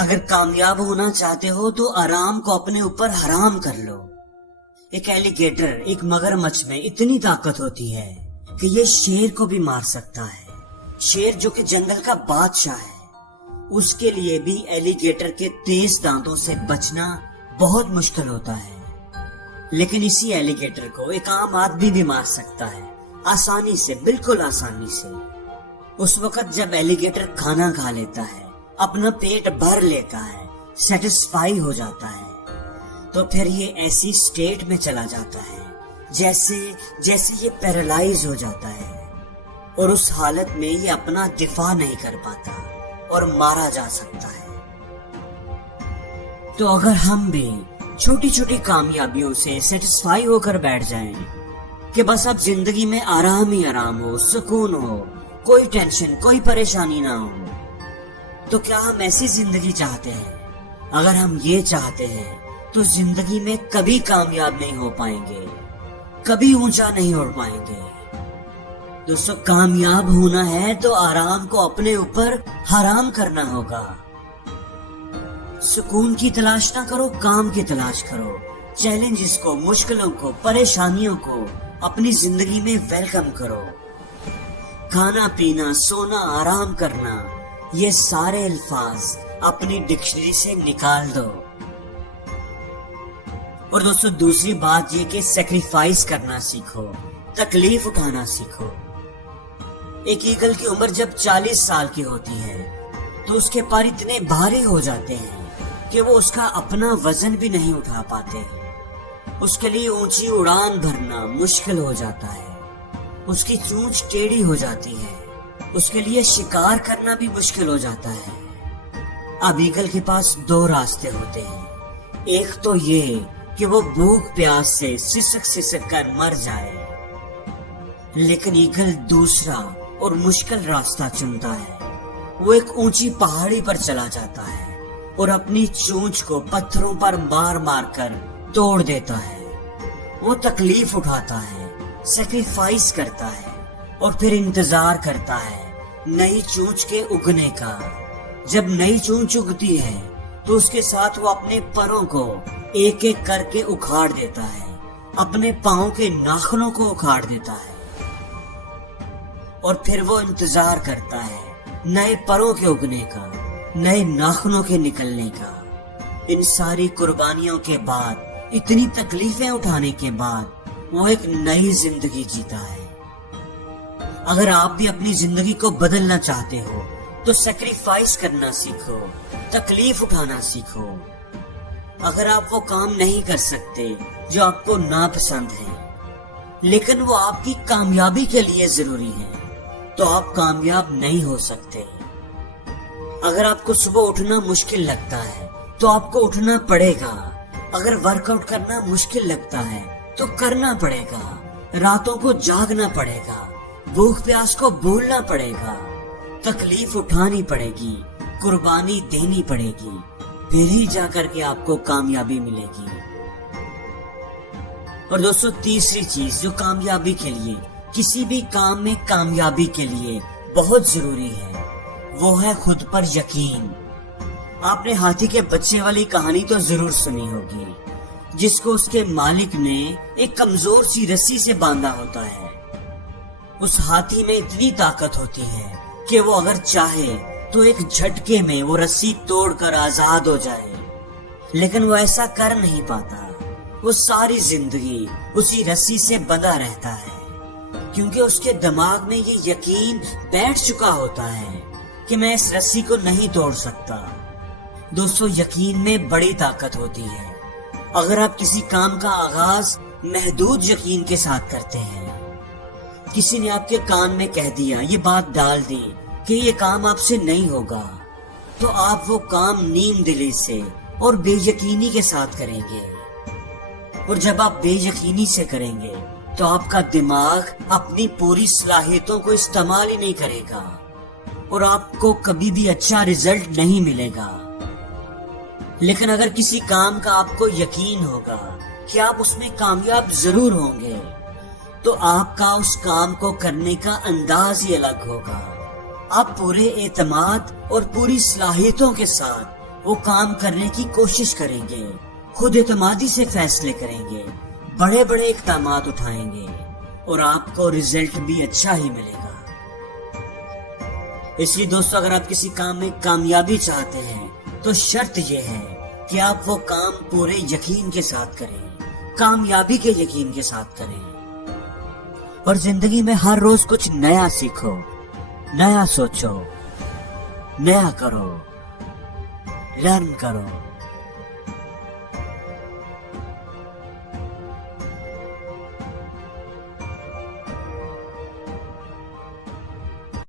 اگر کامیاب ہونا چاہتے ہو تو آرام کو اپنے اوپر حرام کر لو۔ ایک ایلیگیٹر، ایک مگرمچھ میں اتنی طاقت ہوتی ہے کہ یہ شیر کو بھی مار سکتا ہے۔ شیر جو کہ جنگل کا بادشاہ ہے، اس کے لیے بھی ایلیگیٹر کے تیز دانتوں سے بچنا بہت مشکل ہوتا ہے، لیکن اسی ایلیگیٹر کو ایک عام آدمی بھی مار سکتا ہے، آسانی سے، بالکل آسانی سے۔ اس وقت جب ایلیگیٹر کھانا کھا لیتا ہے، اپنا پیٹ بھر لیتا ہے، سیٹسفائی ہو جاتا ہے، تو پھر یہ ایسی سٹیٹ میں چلا جاتا ہے جیسے یہ پیرالائز ہو جاتا ہے، اور اس حالت میں یہ اپنا دفاع نہیں کر پاتا اور مارا جا سکتا ہے۔ تو اگر ہم بھی چھوٹی چھوٹی کامیابیوں سے سیٹسفائی ہو کر بیٹھ جائیں کہ بس اب زندگی میں آرام ہی آرام ہو، سکون ہو، کوئی ٹینشن، کوئی پریشانی نہ ہو، تو کیا ہم ایسی زندگی چاہتے ہیں؟ اگر ہم یہ چاہتے ہیں تو زندگی میں کبھی کامیاب نہیں ہو پائیں گے، کبھی اونچا نہیں اڑ پائیں گے۔ دوستو، کامیاب ہونا ہے تو آرام کو اپنے اوپر حرام کرنا ہوگا۔ سکون کی تلاش نہ کرو، کام کی تلاش کرو۔ چیلنجز کو، مشکلوں کو، پریشانیوں کو اپنی زندگی میں ویلکم کرو۔ کھانا پینا، سونا، آرام کرنا، یہ سارے الفاظ اپنی ڈکشنری سے نکال دو۔ اور دوستو، دوسری بات یہ کہ سیکریفائس کرنا سیکھو، تکلیف اٹھانا سیکھو۔ ایک ایگل کی عمر جب 40 سال کی ہوتی ہے تو اس کے پر اتنے بھاری ہو جاتے ہیں کہ وہ اس کا اپنا وزن بھی نہیں اٹھا پاتے۔ اس کے لیے اونچی اڑان بھرنا مشکل ہو جاتا ہے، اس کی چونچ ٹیڑھی ہو جاتی ہے، اس کے لیے شکار کرنا بھی مشکل ہو جاتا ہے۔ اب ایگل کے پاس 2 راستے ہوتے ہیں، ایک تو یہ کہ وہ بھوک پیاس سے سسک کر مر جائے، لیکن ایگل دوسرا اور مشکل راستہ چنتا ہے۔ وہ ایک اونچی پہاڑی پر چلا جاتا ہے اور اپنی چونچ کو پتھروں پر مار مار کر توڑ دیتا ہے۔ وہ تکلیف اٹھاتا ہے، سیکریفائس کرتا ہے، اور پھر انتظار کرتا ہے نئی چونچ کے اگنے کا۔ جب نئی چونچ اگتی ہے تو اس کے ساتھ وہ اپنے پروں کو ایک ایک کر کے اکھاڑ دیتا ہے، اپنے پاؤں کے ناخنوں کو اکھاڑ دیتا ہے، اور پھر وہ انتظار کرتا ہے نئے پروں کے اگنے کا، نئے ناخنوں کے نکلنے کا۔ ان ساری قربانیوں کے بعد، اتنی تکلیفیں اٹھانے کے بعد، وہ ایک نئی زندگی جیتا ہے۔ اگر آپ بھی اپنی زندگی کو بدلنا چاہتے ہو تو سیکریفائس کرنا سیکھو، تکلیف اٹھانا سیکھو۔ اگر آپ وہ کام نہیں کر سکتے جو آپ کو ناپسند ہے، لیکن وہ آپ کی کامیابی کے لیے ضروری ہے، تو آپ کامیاب نہیں ہو سکتے۔ اگر آپ کو صبح اٹھنا مشکل لگتا ہے تو آپ کو اٹھنا پڑے گا۔ اگر ورک آؤٹ کرنا مشکل لگتا ہے تو کرنا پڑے گا، راتوں کو جاگنا پڑے گا، بھوک پیاس کو بھولنا پڑے گا، تکلیف اٹھانی پڑے گی، قربانی دینی پڑے گی، پھر ہی جا کر کے آپ کو کامیابی ملے گی۔ اور دوستو، تیسری چیز جو کامیابی کے لیے، کسی بھی کام میں کامیابی کے لیے بہت ضروری ہے، وہ ہے خود پر یقین۔ آپ نے ہاتھی کے بچے والی کہانی تو ضرور سنی ہوگی، جس کو اس کے مالک نے ایک کمزور سی رسی سے باندھا ہوتا ہے۔ اس ہاتھی میں اتنی طاقت ہوتی ہے کہ وہ اگر چاہے تو ایک جھٹکے میں وہ رسی توڑ کر آزاد ہو جائے، لیکن وہ ایسا کر نہیں پاتا۔ وہ ساری زندگی اسی رسی سے بندھا رہتا ہے، کیونکہ اس کے دماغ میں یہ یقین بیٹھ چکا ہوتا ہے کہ میں اس رسی کو نہیں توڑ سکتا۔ دوستو، یقین میں بڑی طاقت ہوتی ہے۔ اگر آپ کسی کام کا آغاز محدود یقین کے ساتھ کرتے ہیں، کسی نے آپ کے کان میں کہہ دیا، یہ بات ڈال دی کہ یہ کام آپ سے نہیں ہوگا، تو آپ وہ کام نیم دلی سے اور بے یقینی کے ساتھ کریں گے۔ اور جب آپ بے یقینی سے کریں گے تو آپ کا دماغ اپنی پوری صلاحیتوں کو استعمال ہی نہیں کرے گا، اور آپ کو کبھی بھی اچھا رزلٹ نہیں ملے گا۔ لیکن اگر کسی کام کا آپ کو یقین ہوگا کہ آپ اس میں کامیاب ضرور ہوں گے، تو آپ کا اس کام کو کرنے کا انداز ہی الگ ہوگا۔ آپ پورے اعتماد اور پوری صلاحیتوں کے ساتھ وہ کام کرنے کی کوشش کریں گے، خود اعتمادی سے فیصلے کریں گے، بڑے بڑے اقدامات اٹھائیں گے اور آپ کو رزلٹ بھی اچھا ہی ملے گا۔ اس لیے دوستو، اگر آپ کسی کام میں کامیابی چاہتے ہیں تو شرط یہ ہے کہ آپ وہ کام پورے یقین کے ساتھ کریں، کامیابی کے یقین کے ساتھ کریں، اور زندگی میں ہر روز کچھ نیا سیکھو، نیا سوچو، نیا کرو، لرن کرو۔